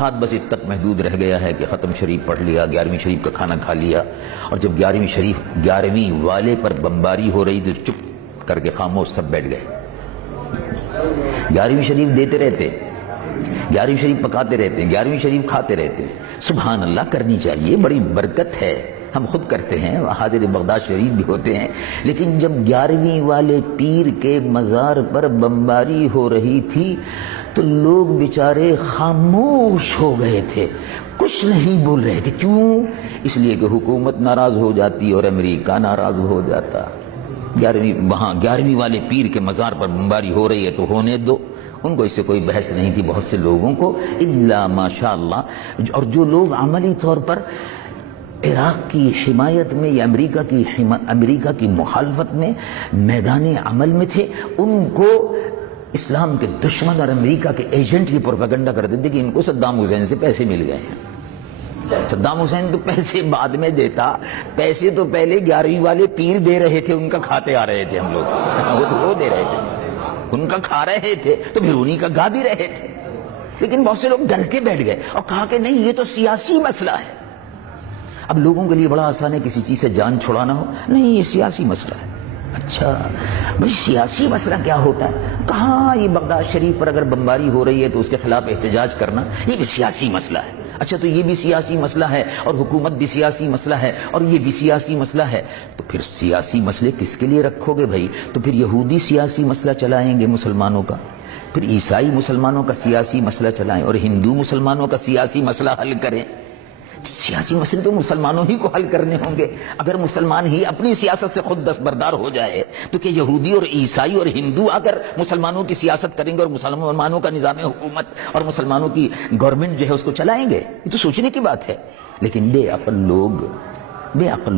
ہاتھ بس ات تک محدود رہ گیا ہے کہ ختم شریف پڑھ لیا، 11ویں شریف کا کھانا کھا لیا، اور جب 11ویں والے پر بمباری ہو رہی تو چپ کر کے خاموش سب بیٹھ گئے۔ 11ویں شریف دیتے رہتے، 11ویں شریف پکاتے رہتے، 11ویں شریف کھاتے رہتے۔ سبحان اللہ، کرنی چاہیے، بڑی برکت ہے، ہم خود کرتے ہیں، حاضر بغداد شریف بھی ہوتے ہیں، لیکن جب 11ویں والے پیر کے مزار پر بمباری ہو رہی تھی تو لوگ بیچارے خاموش ہو گئے تھے، کچھ نہیں بول رہے تھے۔ کیوں؟ اس لیے کہ حکومت ناراض ہو جاتی اور امریکہ ناراض ہو جاتا۔ 11ویں والے پیر کے مزار پر بمباری ہو رہی ہے تو ہونے دو، ان کو اس سے کوئی بحث نہیں تھی، بہت سے لوگوں کو، الا ماشاء اللہ۔ اور جو لوگ عملی طور پر عراق کی حمایت میں یا امریکہ کی مخالفت میں میدان عمل میں تھے، ان کو اسلام کے دشمن اور امریکہ کے ایجنٹ کی پروپیگنڈا کرتے تھے کہ ان کو صدام حسین سے پیسے مل گئے ہیں۔ صدام حسین تو پیسے بعد میں دیتا، پیسے تو پہلے 11ویں والے پیر دے رہے تھے، ان کا کھاتے آ رہے تھے ہم لوگ، وہ دے رہے تھے، ان کا کھا رہے تھے تو پھر انہی کا گا بھی رہے تھے۔ لیکن بہت سے لوگ ڈر کے بیٹھ گئے اور کہا کہ نہیں، یہ تو سیاسی مسئلہ ہے۔ اب لوگوں کے لیے بڑا آسان ہے کسی چیز سے جان چھڑانا ہو، نہیں یہ سیاسی مسئلہ ہے۔ اچھا بھائی، سیاسی مسئلہ کیا ہوتا ہے؟ کہاں یہ بغداد شریف پر اگر بمباری ہو رہی ہے تو اس کے خلاف احتجاج کرنا یہ بھی سیاسی مسئلہ ہے۔ اچھا تو یہ بھی سیاسی مسئلہ ہے اور حکومت بھی سیاسی مسئلہ ہے اور یہ بھی سیاسی مسئلہ ہے، تو پھر سیاسی مسئلے کس کے لیے رکھو گے بھائی؟ تو پھر یہودی سیاسی مسئلہ چلائیں گے مسلمانوں کا، پھر عیسائی مسلمانوں کا سیاسی مسئلہ چلائیں، اور ہندو مسلمانوں کا سیاسی مسئلہ حل کریں۔ سیاسی مسئلے تو مسلمانوں ہی کو حل کرنے ہوں گے۔ اگر مسلمان ہی اپنی سیاست سے خود دستبردار ہو جائے تو کہ یہودی اور عیسائی اور ہندو اگر مسلمانوں کی سیاست کریں گے اور مسلمانوں کا نظام حکومت اور مسلمانوں کی گورنمنٹ جو ہے اس کو چلائیں گے، یہ تو سوچنے کی بات ہے۔ لیکن بے عقل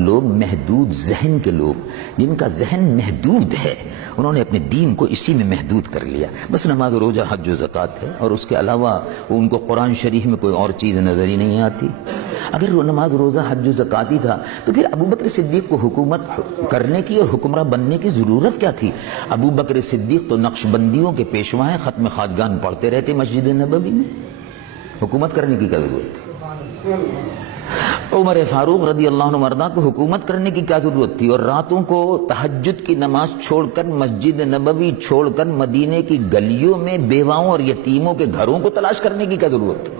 لوگ، محدود ذہن کے لوگ، جن کا ذہن محدود ہے، انہوں نے اپنے دین کو اسی میں محدود کر لیا، بس نماز روزہ حج و زکوٰۃ ہے، اور اس کے علاوہ ان کو قرآن شریف میں کوئی اور چیز نظر ہی نہیں آتی۔ اگر وہ نماز روزہ حج و زکوٰۃ ہی تھا تو پھر ابو بکر صدیق کو حکومت کرنے کی اور حکمراں بننے کی ضرورت کیا تھی؟ ابو بکر صدیق تو نقش بندیوں کے پیشوا ہیں، ختم خواجگان پڑھتے رہتے مسجد نبوی میں، حکومت کرنے کی کیا ضرورت تھی؟ عمر فاروق رضی اللہ عنہ مرضا کو حکومت کرنے کی کیا ضرورت تھی؟ اور راتوں کو تہجد کی نماز چھوڑ کر، مسجد نبوی چھوڑ کر، مدینے کی گلیوں میں بیواؤں اور یتیموں کے گھروں کو تلاش کرنے کی کیا ضرورت تھی؟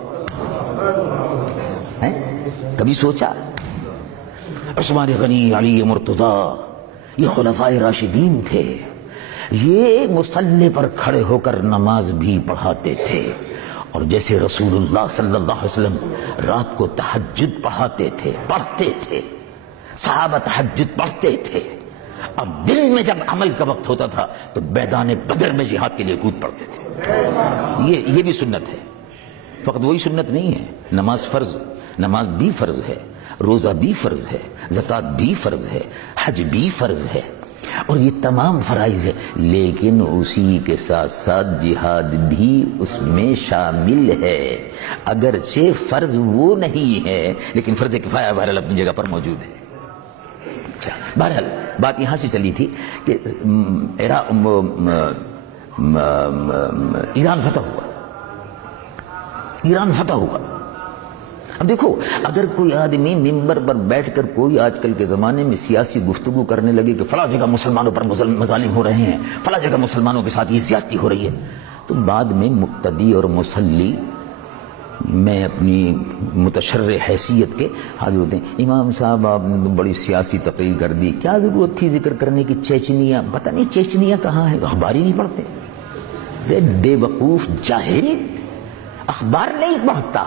کبھی سوچا؟ عثمان غنی، علی مرتضی، یہ خلفائے راشدین تھے، یہ مصلی پر کھڑے ہو کر نماز بھی پڑھاتے تھے، اور جیسے رسول اللہ صلی اللہ علیہ وسلم رات کو تہجد پڑھتے تھے، صحابہ تہجد پڑھتے تھے، اب دل میں جب عمل کا وقت ہوتا تھا تو میدان بدر میں جہاد کے لیے کود پڑتے تھے۔ یہ بھی سنت ہے، فقط وہی سنت نہیں ہے، نماز بھی فرض ہے، روزہ بھی فرض ہے، زکوٰۃ بھی فرض ہے، حج بھی فرض ہے، اور یہ تمام فرائض ہے، لیکن اسی کے ساتھ ساتھ جہاد بھی اس میں شامل ہے، اگرچہ فرض وہ نہیں ہے لیکن فرض کفایہ بہرحال اپنی جگہ پر موجود ہے۔ بہرحال بات یہاں سے چلی تھی کہ ایران فتح ہوا۔ اب دیکھو، اگر کوئی آدمی ممبر پر بیٹھ کر کوئی آج کل کے زمانے میں سیاسی گفتگو کرنے لگے کہ فلاں جگہ مسلمانوں پر مظالم ہو رہے ہیں، فلاں جگہ مسلمانوں کے ساتھ یہ زیادتی ہو رہی ہے، تو بعد میں مقتدی اور مسلی میں اپنی متشرع حیثیت کے حاضر ہوتے ہیں، امام صاحب آپ نے بڑی سیاسی تقریر کر دی، کیا ضرورت تھی ذکر کرنے کی؟ چیچنیا، پتہ نہیں چیچنیا کہاں ہے، اخبار ہی نہیں پڑھتے، بے وقوف جاہل، اخبار نہیں پڑھتا،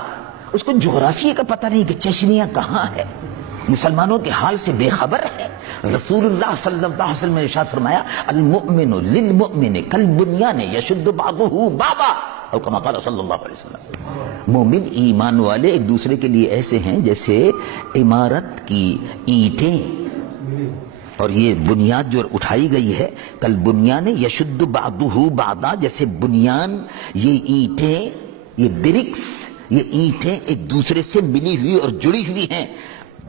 اس کو جغرافیے کا پتہ نہیں کہ چیچنیا کہاں ہے، مسلمانوں کے حال سے بے خبر ہے۔ رسول اللہ صلی اللہ علیہ وسلم نے ارشاد فرمایا، المؤمن للمؤمن کالبنیان یشد بعضہ بعضا، او کما قال صلی اللہ علیہ وسلم۔ مومن ایمان والے ایک دوسرے کے لیے ایسے ہیں جیسے عمارت کی اینٹیں، اور یہ بنیاد جو اٹھائی گئی ہے، کالبنیان یشد بعضہ بعضا، جیسے بنیان، یہ اینٹیں، یہ برکس، یہ اینٹیں ایک دوسرے سے ملی ہوئی اور جڑی ہوئی ہیں،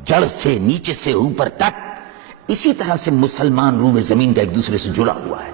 جڑ سے نیچے سے اوپر تک، اسی طرح سے مسلمان روح زمین کا ایک دوسرے سے جڑا ہوا ہے۔